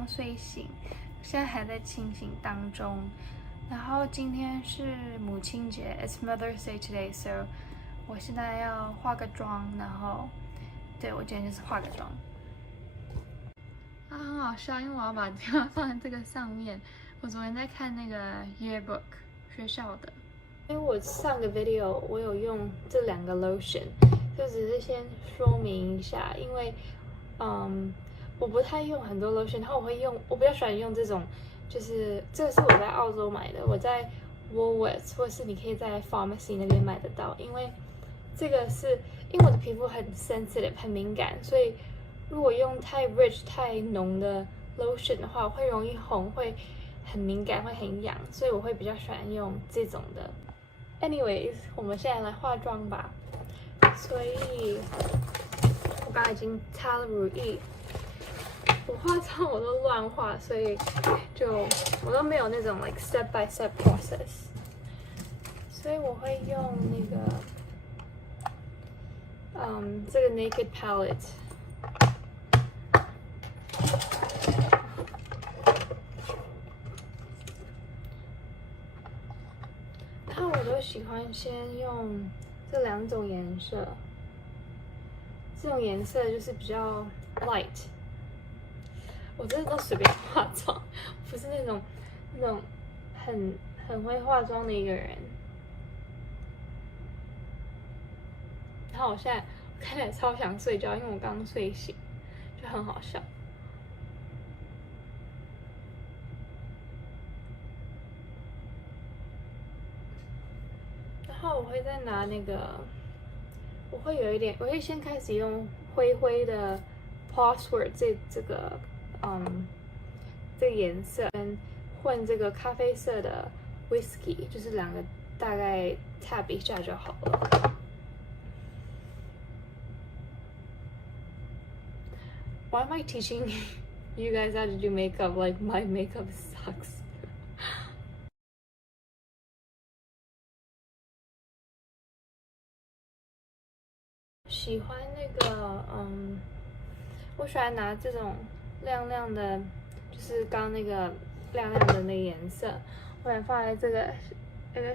刚睡醒，现在还在清醒当中。然后今天是母亲节 ，It's Mother's Day today， so 我现在要化个妆，然后对我今天就是化个妆。很好笑，因为我要把电话放在这个上面。我昨天在看那个 yearbook 学校的。因为我上个 video 我有用这2个 lotion， 就只是先说明一下，因为我不太用很多 lotion， 然后我比较喜欢用这种，就是这个是我在澳洲买的，我在 Woolworths 或是你可以在 pharmacy 那边买得到，因为这个是因为我的皮肤很 sensitive 很敏感，所以如果用太 rich 太浓的 lotion 的话，我会容易红，会很敏感，会很痒，所以我会比较喜欢用这种的。Anyways， 我们现在来化妆吧。所以我刚才已经擦了乳液，我化妆我都乱化，所以我都没有那种 like step by step process。所以我会用那个这个 Naked Palette。我都喜欢先用这2种颜色，这种颜色就是比较 light。我真的都随便化妆，不是那种很会化妆的一个人。然后我现在看起来超想睡觉，因为我刚睡醒，就很好笑。然后我会再拿那个，我会先开始用灰灰的 Password 这个颜色，跟混这个咖啡色的 Whisky， 就是2个大概 tap 一下就好了。Why am I teaching you guys how to do makeup? Like my makeup sucks. 喜欢那个我喜欢拿这种亮亮的，就是刚那个亮亮的那个颜色，我想放在这个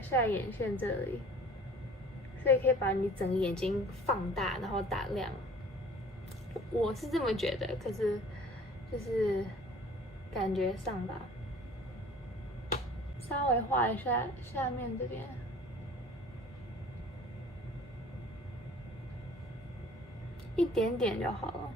下眼线这里，所以可以把你整个眼睛放大，然后打亮。我是这么觉得，可是就是感觉上吧，稍微画一下下面这边。一点点就好了。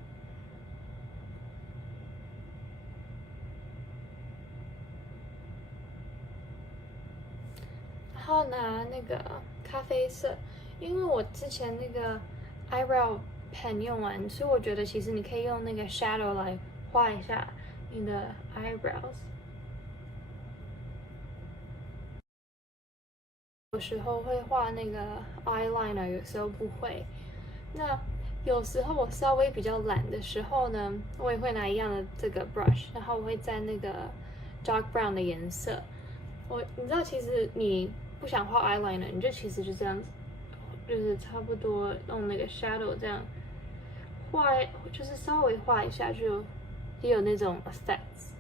然后拿那个咖啡色，因为我之前那个 eyebrow pen 用完，所以我觉得其实你可以用那个 shadow 来画一下你的 eyebrows。有时候会画那个 eyeliner， 有时候不会。那有时候我稍微比较懒的时候呢，我也会拿一样的这个 brush， 然后我会蘸那个 dark brown 的颜色。你知道，其实你不想画 eyeliner， 你就其实就这样子，就是差不多用那个 shadow 这样画，就是稍微画一下就也有那种 effects。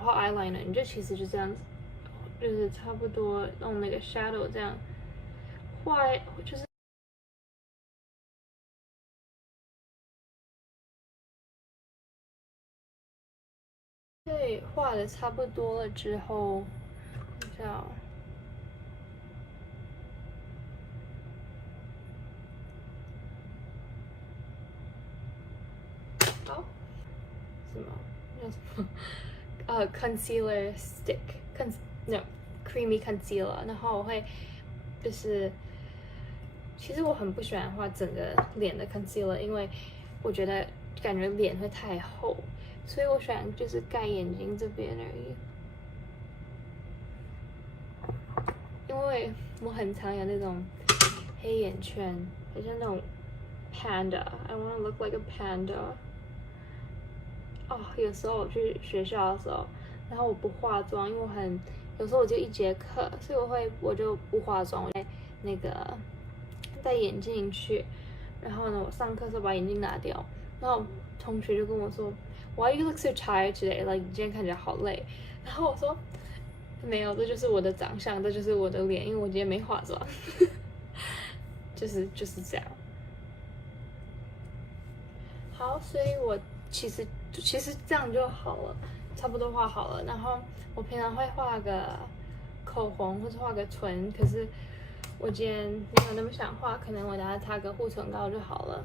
画 eyeliner， 你就其实就这样子，就是差不多用那个 shadow 这样画，就是。对，画的差不多了之后，这样。好，什么？叫什么？concealer stick，no creamy concealer。然后我会就是，其实我很不喜欢画整个脸的 concealer，因为我觉得感觉脸会太厚，所以我喜欢就是盖眼睛这边而已。因为我很常有那种黑眼圈，好像那种 panda。I want to look like a panda。有时候我去学校的时候，然后我不化妆，因为有时候我就1节课，所以我就不化妆，我戴那个戴眼镜去，然后呢，我上课的时候把眼镜拿掉，然后同学就跟我说， Why you look so tired today? Like 你今天看起来好累。然后我说没有，这就是我的长相，这就是我的脸，因为我今天没化妆。就是这样。好，所以我其实这样就好了，差不多画好了。然后我平常会画个口红或者画个唇，可是我今天没有那么想画，可能我等下擦个护唇膏就好了。